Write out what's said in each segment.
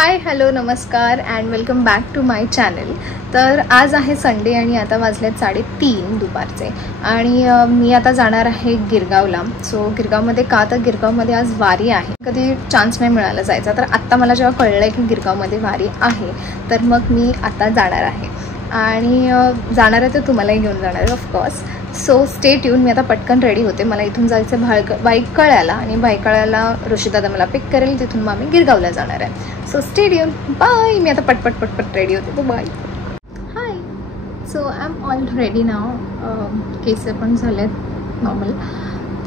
हाय hello नमस्कार and welcome back to my channel. तर आज आहे संडे आणि आता वाजलेत 3:30 दुपारचे आणि मी आता जाणार आहे गिरगावला. सो गिरगावमध्ये का तर गिरगावमध्ये आज वारी आहे. कधी चान्स नाही मिळाला जायचा, तर आत्ता मला जेव्हा कळलं आहे की गिरगावमध्ये वारी आहे तर मग मी आता जाणार आहे आणि जाणार आहे तर तुम्हालाही घेऊन जाणार आहे ऑफकोर्स. So stay tune. मी आता पटकन रेडी होते. मला इथून जायचं भायखळ्याला आणि भायखळ्याला ऋषीदादा मला पिक करेल, तिथून मग आम्ही गिरगावला जाणार आहे. So stay tune. बाय. मी आता पटपट रेडी होते. तो bye. Hi. So I am all ready now. केस पण झालेत नॉर्मल.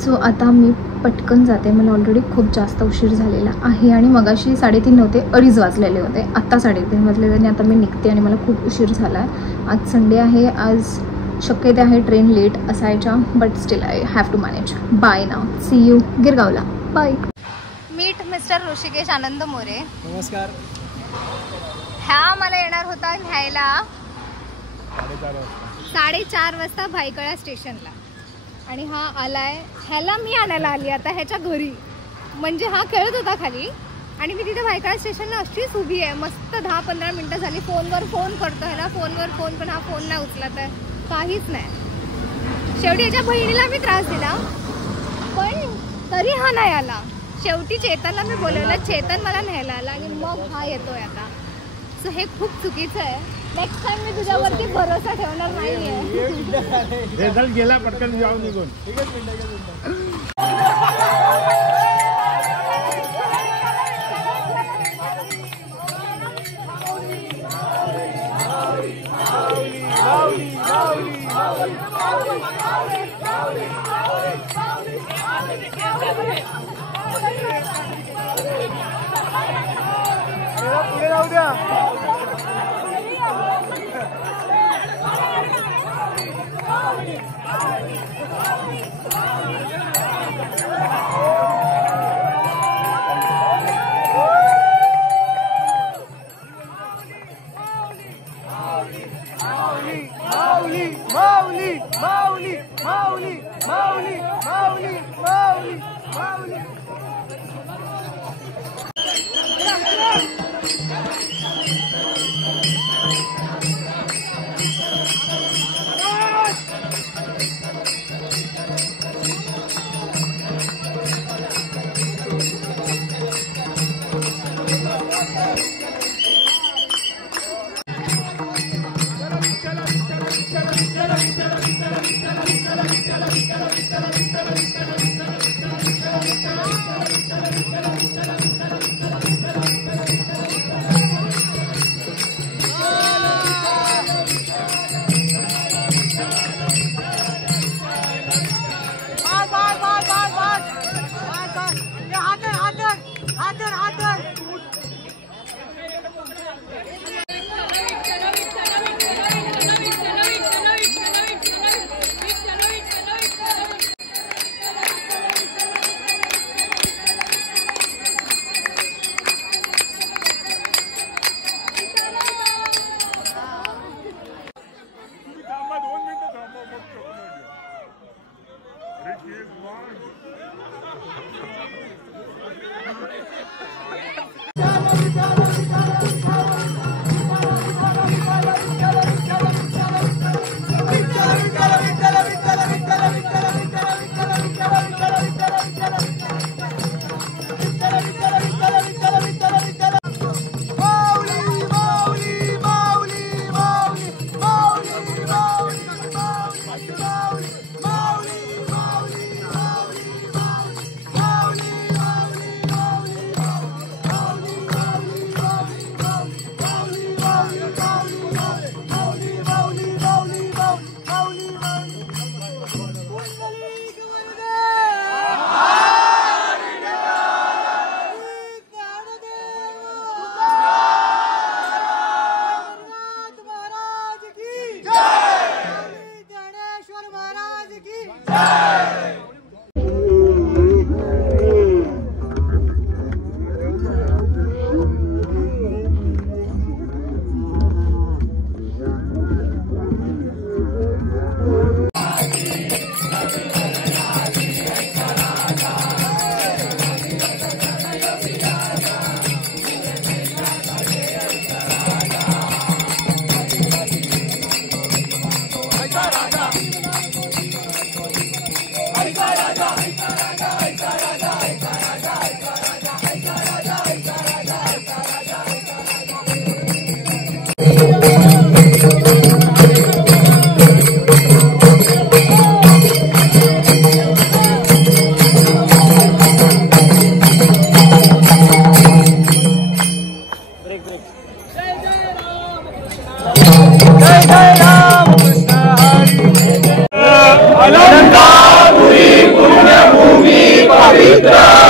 सो आता मी पटकन जाते. मला ऑलरेडी खूप जास्त उशीर झालेला आहे आणि मगाशी 3:30 नव्हते, 2:30 वाजलेले होते. आत्ता 3:30 वाजलेले आणि आता मी निघते आणि मला खूप उशीर झाला आहे. आज संडे आहे. आज शक्यता आहे ट्रेन लेट असायच्या, but still I have to manage. Bye now. See you गिरगावला. Bye. Meet mister Rishikesh Anand More. नमस्कार. ह्या मला येणार होता न्यायला 4:30 वाजता भायखळा स्टेशनला आणि हा आलाय. ह्याला मी आणायला आली आता ह्याच्या घरी. म्हणजे हा खेळत होता खाली आणि मी तिथे भायखळा स्टेशनला अशीच उभी आहे. मस्त 10-15 मिनटं झाली. फोनवर फोन करतो ह्याला, फोनवर फोन, पण हा फोन नाही उचलत आहे, काहीच नाही. शेवटी याच्या बहिणीला मी त्रास दिला पण तरी हा नाही आला. शेवटी चेतनला मी बोलवलं, चेतन मला न्यायला आला आणि मग हा येतोय आता. सो हे खूप चुकीचं आहे. नेक्स्ट टाइम मी तुझ्यावरती भरोसा ठेवणार नाहीये. रिझल्ट गेला पटकन जाऊ निघून. पुढे जाऊ द्या.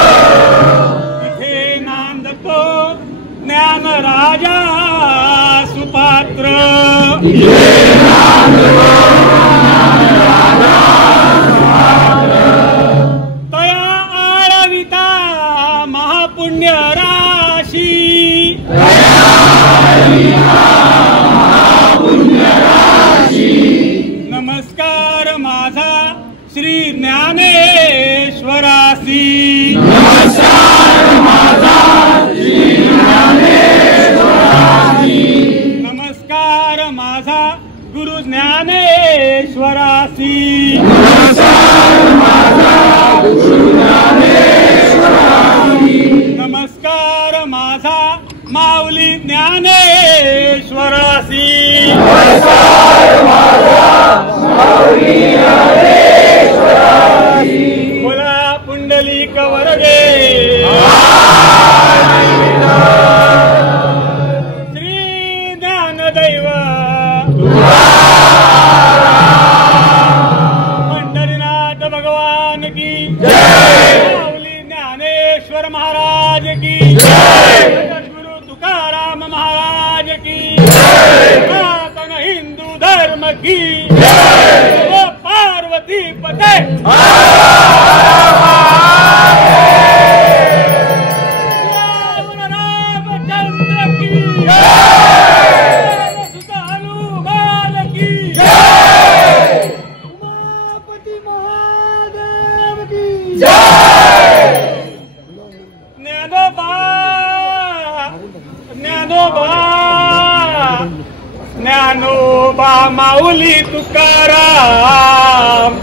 इथे नांदतो ज्ञान राजा सुपात्र तया आळविता महापुण्य राशी नमस्कार माझा श्री ज्ञानेश्वरासी नमस्कार माझा गुरु ज्ञानेश्वरासी नमस्कार माझा माऊली ज्ञानेश्वरासी बोला पुंडलिक वरदे श्री ज्ञानदैव पंढरीनाथ भगवान की माऊली ज्ञानेश्वर महाराज की सद्गुरु तुकाराम महाराज की सनातन हिंदू धर्म की पार्वती पते रामचंद्र की सुत हनुमान की उमापति महादेव की ज्ञानोबा ज्ञानोबा ज्ञानोबा माऊली तुकाराम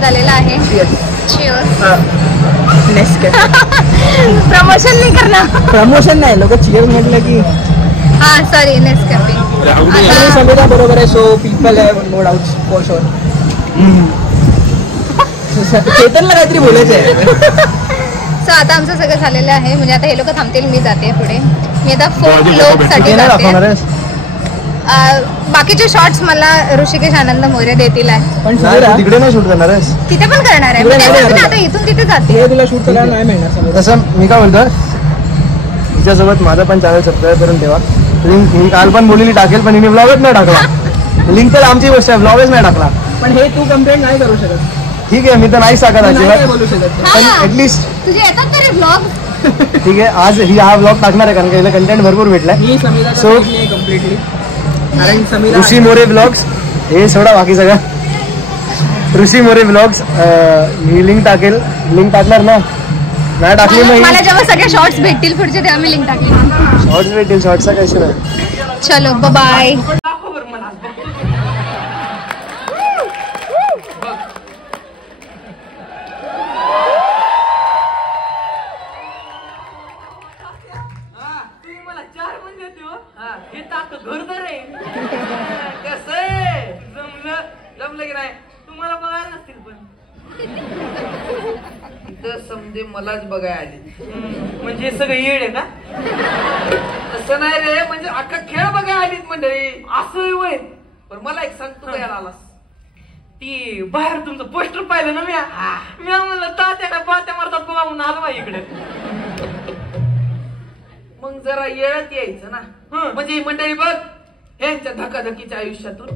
स्वाद आलेला आहे. प्रमोशन नाही करणार. प्रमोशन नाही, लोक चिअर्स म्हटलं की हा सॉरी नेस्कॅफे. समीरा बरोबर आहे. So people have no doubts for sure. चेतनला काहीतरी बोलायचं आहे. सो आता आमचं सगळं झालेलं आहे. म्हणजे आता हे लोक थांबतील, मी जाते पुढे. मी आता फोक लोक साठी जाते. बाकीचे शॉर्ट्स मला ऋषिकेश आनंद मोरे देतील आहे. पण तिकडे नाही शूट करणार आहेस? तिथे पण करणार आहे. म्हणजे आता इथून तिथे जाते. तुला शूट करायला नाही मिळणार. तसं मी काय बोलतो, तिच्यासोबत माझा पण चॅनल सबस्क्राईब करून ठेवा. लिंक मी काल पण बोललेली टाकेल, पण हिने ब्लॉगच नाही टाकला. लिंक तर आमची गोष्ट आहे, ब्लॉगच नाही टाकला. पण हे तू कंप्लेंट नाही करू शकत. ठीक आहे, मी तर नाही सांगत अजिबात, बोलू शकत. पण ऍटलीस्ट तुझे येतात तरी ब्लॉग. ठीक आहे, आज हा ब्लॉग टाकणार आहे कारण का कंटेंट भरपूर भेटलाय. मी समीरा So, कम्प्लिटली. कारण समीरा ऋषी मोरे ब्लॉग्स हे सोडा बाकी सगळं. ऋषी मोरे ब्लॉग्स मी लिंक टाकेल. लिंक टाकणार ना, नाही टाकली नाही. मला जेव्हा सगळे शॉर्ट्स भेटतील पुढचे तेव्हा मी लिंक टाकली. शॉर्ट्स भेटेल, शॉर्ट्सचा काही नाही. चलो बाय. जमलं की नाही तुम्हाला बघायला नसतील, पण इथं समजे मलाच बघायला आली म्हणजे सगळं येड आहे का? तसं नाही रे, म्हणजे अख्खा खेळ बघायला आलीत मंडळी. असं वय. पण मला एक सांग, तू यायला आलास ती बाहेर तुमचं पोस्टर पाहिलं ना मी म्हणलं तात्या का पात्या मारतात बघा म्हणून आलो बा इकडे. मग जरा येळत यायचं ना, म्हणजे मंडळी बघ यांच्या धकाधकीच्या आयुष्यातून